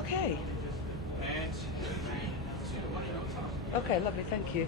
Okay. Okay, lovely, thank you.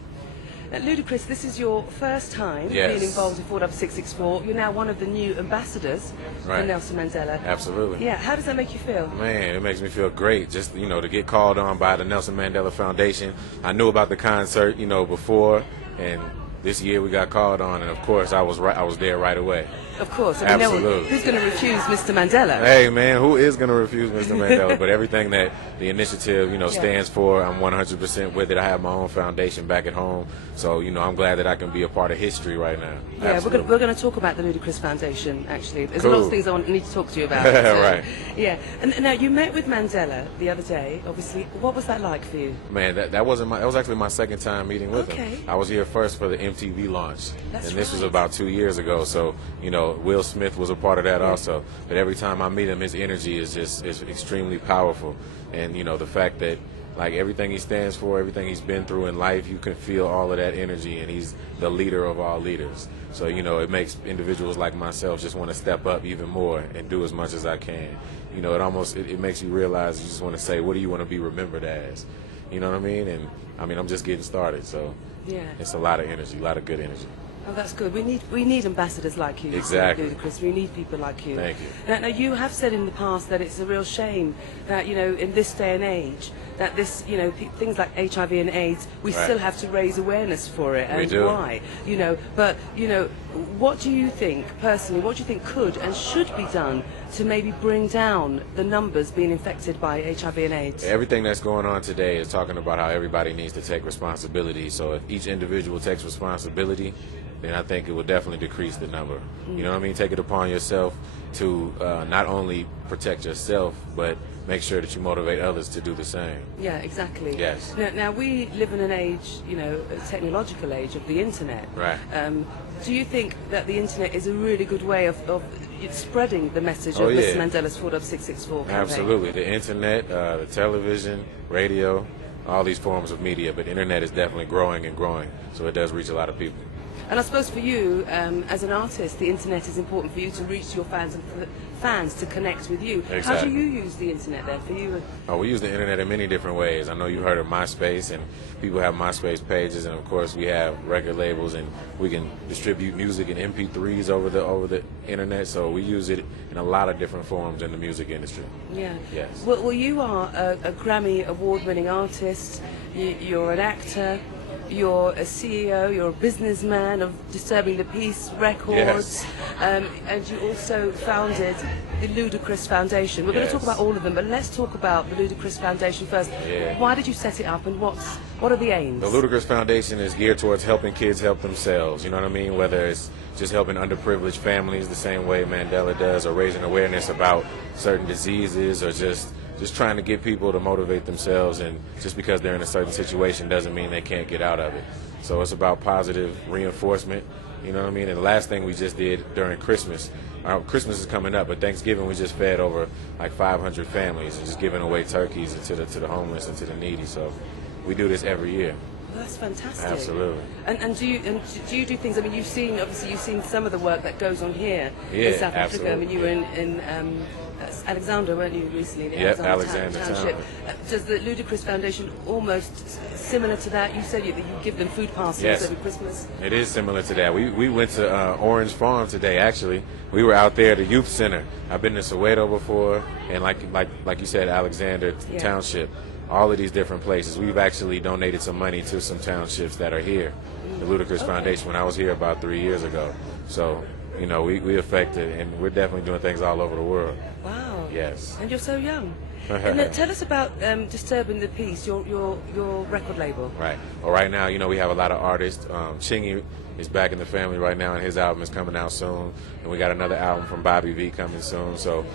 Ludacris, this is your first time being involved in 46664. You're now one of the new ambassadors for Nelson Mandela. Absolutely. Yeah, how does that make you feel? Man, it makes me feel great just, to get called on by the Nelson Mandela Foundation. I knew about the concert, before, and this year we got called on, and of course I was there right away. Of course. I mean, Absolutely. Who's going to refuse Mr. Mandela? Hey, man, who is going to refuse Mr. Mandela? But everything that the initiative, stands for, I'm 100% with it. I have my own foundation back at home, so, I'm glad that I can be a part of history right now. Yeah, we're going to talk about the Ludacris Foundation, actually. There's a lot of things I need to talk to you about. Right. Yeah. And now, you met with Mandela the other day, obviously. What was that like for you? Man, that was actually my second time meeting with him. I was here first for the MTV launch, and this was about 2 years ago, so, Will Smith was a part of that also. But every time I meet him, his energy is extremely powerful. And, the fact that, like, everything he stands for, everything he's been through in life, you can feel all of that energy, and he's the leader of all leaders. So, it makes individuals like myself just want to step up even more and do as much as I can. It makes you realize you just want to say, what do you want to be remembered as? You know what I mean? And, I'm just getting started, so it's a lot of energy, a lot of good energy. Oh, that's good. We need ambassadors like you. Exactly. Ludacris. We need people like you. Thank you. Now, you have said in the past that it's a real shame that, in this day and age, that this, things like HIV and AIDS, we still have to raise awareness for it. And we do. Why? But, what do you think, personally, what do you think could and should be done to maybe bring down the numbers being infected by HIV and AIDS? Everything that's going on today is talking about how everybody needs to take responsibility. So if each individual takes responsibility, then I think it will definitely decrease the number. You know what I mean? Take it upon yourself to not only protect yourself, but make sure that you motivate others to do the same. Yeah, exactly. Yes. Now we live in an age, a technological age of the internet. Right. Do you think that the internet is a really good way of spreading the message of Mr. Mandela's 46664 campaign? Absolutely. The internet, the television, radio, all these forms of media, but the internet is definitely growing and growing, so it does reach a lot of people. And I suppose for you, as an artist, the internet is important for you to reach your fans and for the fans to connect with you. Exactly. How do you use the internet then for you? Oh, we use the internet in many different ways. I know you heard of MySpace, and people have MySpace pages, and of course we have record labels, and we can distribute music in MP3s over the internet. So we use it in a lot of different forms in the music industry. Yeah. Yes. Well, you are a Grammy award-winning artist. You're an actor. You're a CEO, you're a businessman of Disturbing the Peace Records, and you also founded the Ludacris Foundation. We're going to talk about all of them, but let's talk about the Ludacris Foundation first. Why did you set it up, and what are the aims? The Ludacris Foundation is geared towards helping kids help themselves, you know what I mean? Whether it's just helping underprivileged families the same way Mandela does, or raising awareness about certain diseases, or just trying to get people to motivate themselves, and just because they're in a certain situation doesn't mean they can't get out of it. So it's about positive reinforcement, you know what I mean? And the last thing we just did during Christmas, Christmas is coming up, but Thanksgiving we just fed over like 500 families and just giving away turkeys to the homeless and to the needy. So we do this every year. Well, that's fantastic. Absolutely. And do you do things? I mean, you've seen some of the work that goes on here in South Africa. I mean, you were in Alexander, weren't you, recently? Alexander Township. Does the Ludacris Foundation almost similar to that? You said you give them food parcels every Christmas. It is similar to that. We went to Orange Farm today. Actually, we were out there at the youth center. I've been to Soweto before, and like you said, Alexander Township. All of these different places. We've actually donated some money to some townships that are here. The Ludacris Foundation, when I was here about 3 years ago. So, we affected, and we're definitely doing things all over the world. Wow. Yes. And you're so young. And tell us about Disturbing the Peace, your record label. Right. Well, right now, we have a lot of artists. Chingy is back in the family right now, and his album is coming out soon. And we got another album from Bobby V coming soon. So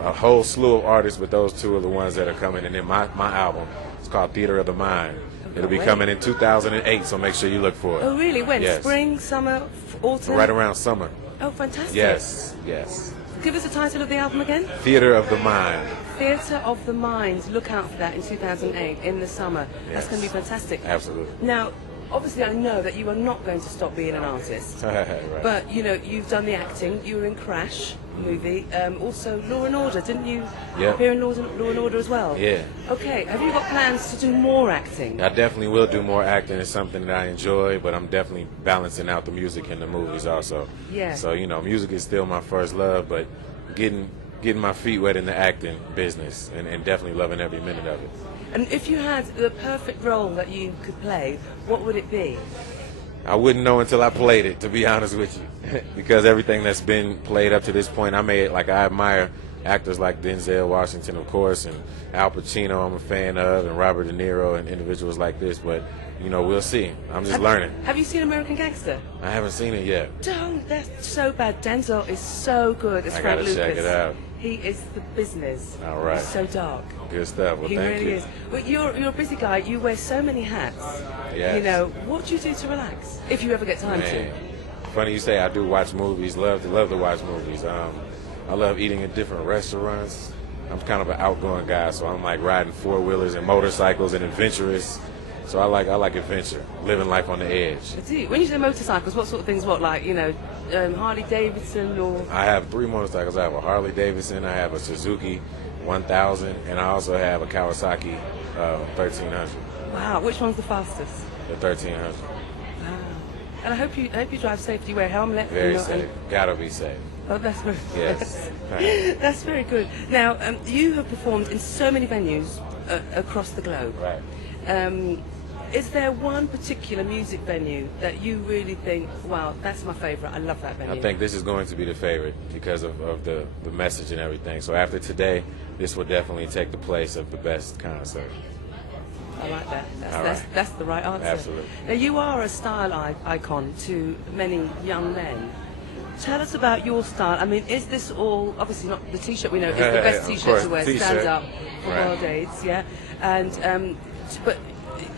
a whole slew of artists, but those two are the ones that are coming. And then my album, it's called Theater of the Mind. It'll be coming in 2008, so make sure you look for it. Oh, really? When? Yes. Spring, summer, autumn? Right around summer. Oh, fantastic. Yes. Give us the title of the album again. Theater of the Mind. Theater of the Mind. Look out for that in 2008, in the summer. That's going to be fantastic. Absolutely. Now, obviously I know that you are not going to stop being an artist. Right. But, you've done the acting. You were in Crash. movie. Also, Law and Order, didn't you Yep. appear in Law and Order as well? Yeah. Okay, have you got plans to do more acting? I definitely will do more acting. It's something that I enjoy, but I'm definitely balancing out the music and the movies also. Yeah. So, you know, music is still my first love, but getting my feet wet in the acting business and definitely loving every minute of it. And if you had the perfect role that you could play, what would it be? I wouldn't know until I played it, to be honest with you, because everything that's been played up to this point, I admire actors like Denzel Washington, of course, and Al Pacino I'm a fan of, and Robert De Niro and individuals like this, but, you know, we'll see. I'm just learning. Have you seen American Gangster? I haven't seen it yet. Don't, that's so bad. Denzel is so good as Frank Lucas. I gotta check it out. He is the business. All right. He's so dark. Good stuff. Well, he thank really you. is. Well, you're a busy guy. You wear so many hats. Yes. You know, what do you do to relax, if you ever get time to? Funny you say I do watch movies. Love to watch movies. I love eating at different restaurants. I'm kind of an outgoing guy, so I'm like riding four-wheelers and motorcycles and adventurous. So I like adventure, living life on the edge. Do you? When you say motorcycles, what sort of things? What, like, you know, Harley Davidson or? I have 3 motorcycles. I have a Harley Davidson, I have a Suzuki 1000, and I also have a Kawasaki 1300. Wow, which one's the fastest? The 1300. Wow. And I hope you drive safe. Do you wear a helmet? Very safe. Gotta be safe. Oh, that's very yes. That's very good. Now, you have performed in so many venues across the globe. Right. Is there one particular music venue that you really think, wow, that's my favorite, I love that venue? I think this is going to be the favorite because of the message and everything. So after today, this will definitely take the place of the best concert. I like that. That's the right answer. Absolutely. Now, you are a style icon to many young men. Tell us about your style. I mean, is this all, obviously not the T-shirt we know, is the best T-shirt to wear, stand up for World AIDS, yeah? And, but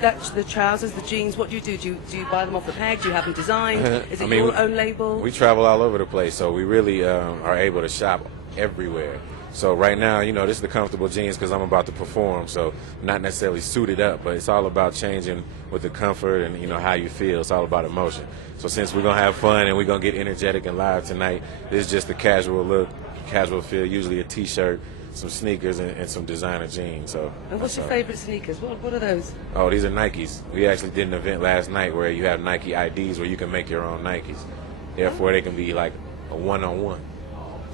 that's the trousers, the jeans, what do you do? Do you buy them off the peg? Do you have them designed? Is it your own label? We travel all over the place, so we really are able to shop everywhere. So right now, you know, this is the comfortable jeans because I'm about to perform, so not necessarily suited up, but it's all about changing with the comfort and, you know, how you feel. It's all about emotion. So since we're going to have fun and we're going to get energetic and live tonight, this is just a casual look, casual feel, usually a T-shirt, some sneakers, and some designer jeans. So. And what's your favorite sneakers? What are those? Oh, these are Nikes. We actually did an event last night where you have Nike IDs where you can make your own Nikes. Therefore, they can be like a one-on-one.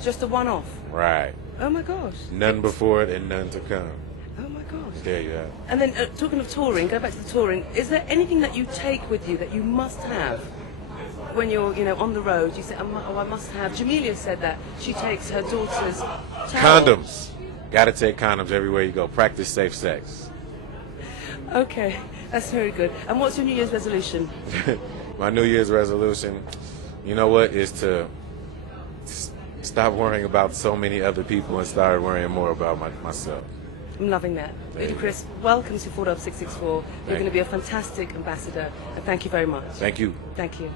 Just a one-off? Right. Oh my gosh. None before it and none to come. Oh my gosh. There you have. And then talking of touring, go back to the touring, is there anything that you take with you that you must have when you're, you know, on the road? You say, oh, I must have. Jamelia said that she takes her daughter's towels. Condoms. Got to take condoms everywhere you go. Practice safe sex. Okay, that's very good. And what's your New Year's resolution? My New Year's resolution, you know what, is to stop worrying about so many other people and start worrying more about myself. I'm loving that. Ludacris, welcome to 40664. You're going to be a fantastic ambassador, and thank you very much. Thank you. Thank you.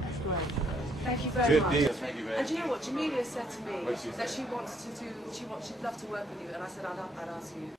That's great. Thank you very much. Good deal. Thank you, man. And do you know what? Jamelia said to me that she'd love to work with you, and I said I'd ask you